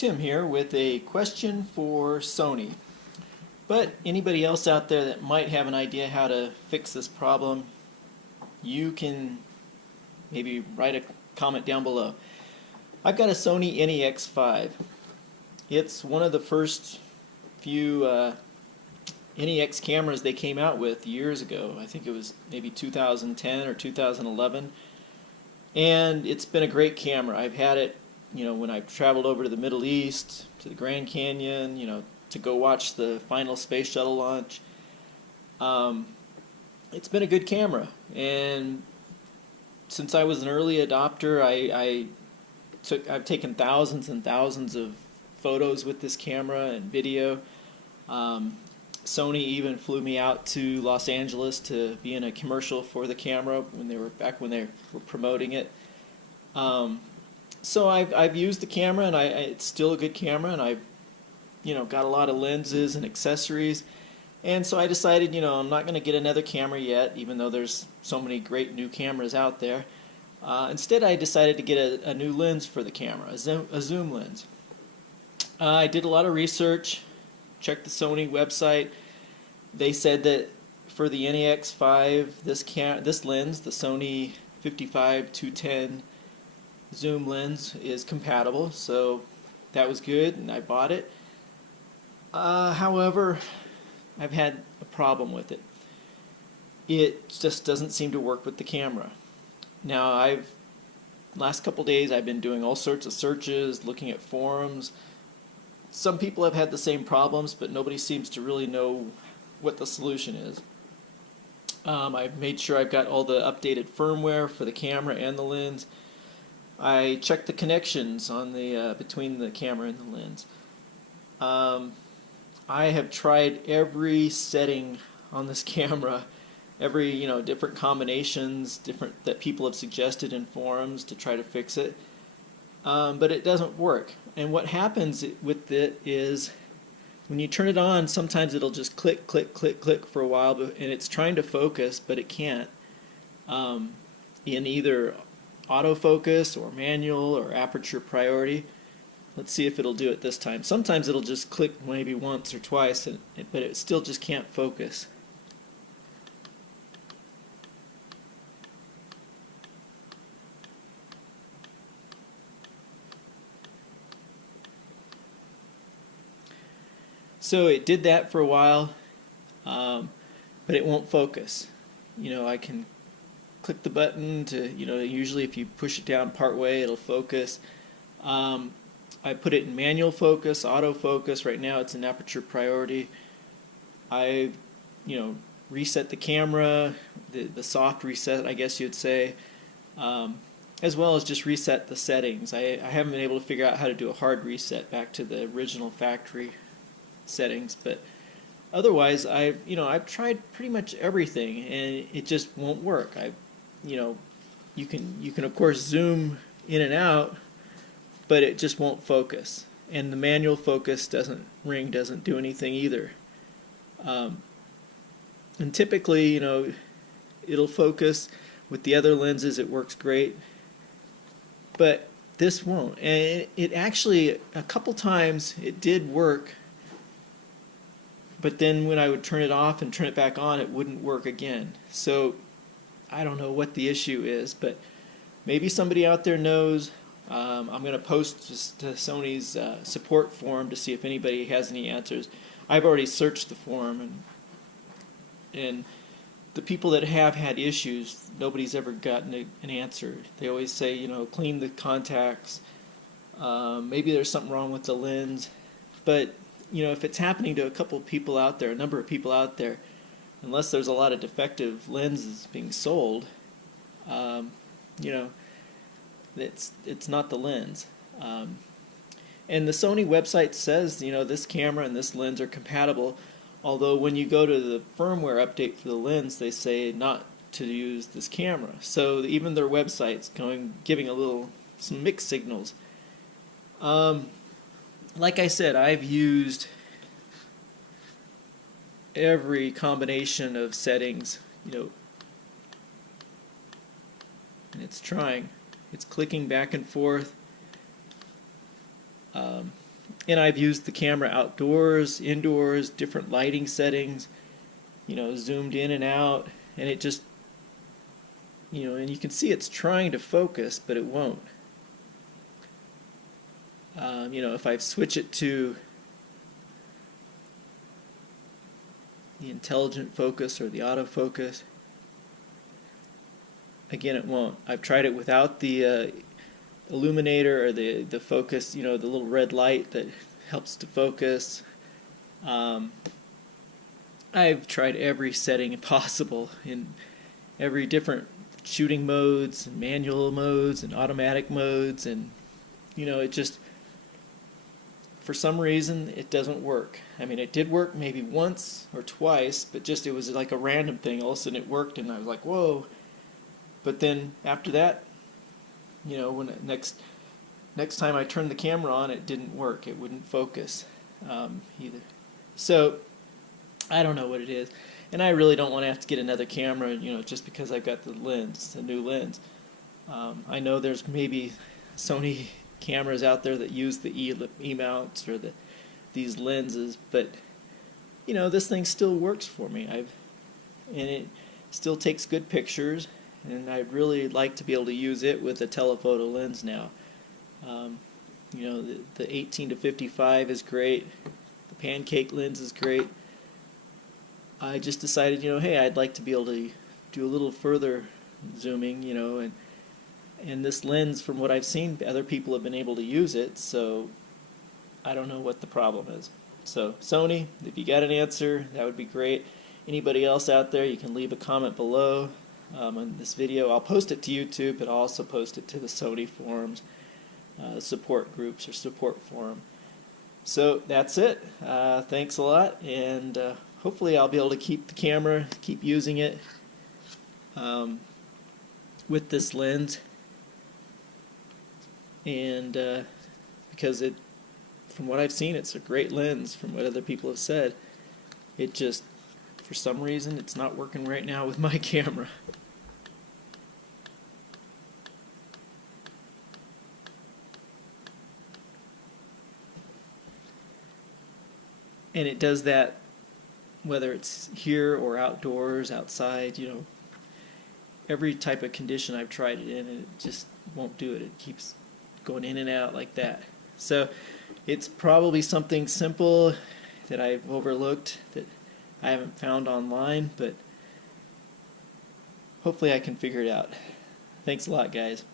Tim here with a question for Sony. But anybody else out there that might have an idea how to fix this problem, you can maybe write a comment down below. I've got a Sony NEX-5. It's one of the first few NEX cameras they came out with years ago. I think it was maybe 2010 or 2011. And it's been a great camera. I've had it, when I've traveled over to the Middle East, to the Grand Canyon, to go watch the final space shuttle launch. It's been a good camera, and since I was an early adopter, I've taken thousands and thousands of photos with this camera and video. Sony even flew me out to Los Angeles to be in a commercial for the camera when they were promoting it. So I've used the camera, and it's still a good camera, and I've got a lot of lenses and accessories. And so I decided, I'm not going to get another camera yet, even though there's so many great new cameras out there. Instead, I decided to get a new lens for the camera, a zoom lens. I did a lot of research, checked the Sony website. They said that for the NEX-5, this lens, the Sony 55-210 zoom lens, is compatible, so that was good, and I bought it. However, I've had a problem with it. It just doesn't seem to work with the camera. Now, last couple days I've been doing all sorts of searches, looking at forums. Some people have had the same problems, but nobody seems to really know what the solution is. I've made sure I've got all the updated firmware for the camera and the lens. I checked the connections on between the camera and the lens. I have tried every setting on this camera, every different combinations, that people have suggested in forums to try to fix it, but it doesn't work. And what happens with it is, when you turn it on, sometimes it'll just click, click, click, click for a while, and it's trying to focus, but it can't. In either autofocus or manual or aperture priority. Let's see if it'll do it this time. Sometimes it'll just click maybe once or twice, but it still just can't focus. So it did that for a while, but it won't focus. I can click the button to, usually if you push it down part way, it'll focus. I put it in manual focus, autofocus. Right now it's in aperture priority. I, reset the camera, the soft reset, I guess you'd say, as well as just reset the settings. I haven't been able to figure out how to do a hard reset back to the original factory settings, but otherwise I've tried pretty much everything, and it just won't work. You can of course zoom in and out, but it just won't focus, and the manual focus doesn't do anything either. And typically, it'll focus with the other lenses. It works great, but this won't. And it actually, a couple times it did work, but then when I would turn it off and turn it back on, it wouldn't work again. So I don't know what the issue is, but maybe somebody out there knows. I'm going to post to Sony's support forum to see if anybody has any answers. I've already searched the forum, and the people that have had issues, nobody's ever gotten an answer. They always say, clean the contacts. Maybe there's something wrong with the lens, but if it's happening to a couple of people out there, a number of people out there, unless there's a lot of defective lenses being sold, it's not the lens. And the Sony website says, this camera and this lens are compatible, although when you go to the firmware update for the lens, they say not to use this camera. So even their website's giving some mixed signals. Like I said, I've used every combination of settings, and it's trying. It's clicking back and forth. And I've used the camera outdoors, indoors, different lighting settings, zoomed in and out, and it just, and you can see it's trying to focus, but it won't. If I switch it to the intelligent focus or the autofocus, again, it won't. I've tried it without the illuminator or the focus, the little red light that helps to focus. I've tried every setting possible in every different shooting modes and manual modes and automatic modes, and it just, for some reason, it doesn't work. I mean, it did work maybe once or twice, but just it was like a random thing. All of a sudden it worked, and I was like, whoa. But then after that, when next time I turned the camera on, it didn't work. It wouldn't focus either. So I don't know what it is, and I really don't want to have to get another camera, just because I've got the new lens. I know there's maybe Sony cameras out there that use the E-mounts or these lenses, but this thing still works for me. And it still takes good pictures, and I'd really like to be able to use it with a telephoto lens now. The 18-55 is great. The pancake lens is great. I just decided, hey, I'd like to be able to do a little further zooming, and this lens, from what I've seen, other people have been able to use it, so I don't know what the problem is. So Sony, if you got an answer, that would be great. Anybody else out there, you can leave a comment below on this video. I'll post it to YouTube, but I'll also post it to the Sony forums, support groups or support forum. So that's it. Thanks a lot, and hopefully I'll be able to keep the camera, keep using it with this lens. And because from what I've seen, it's a great lens. From what other people have said, it just, for some reason, it's not working right now with my camera. And it does that whether it's here or outdoors, outside, every type of condition I've tried it in, and it just won't do it. It keeps going in and out like that. So it's probably something simple that I've overlooked, that I haven't found online, but hopefully I can figure it out. Thanks a lot, guys.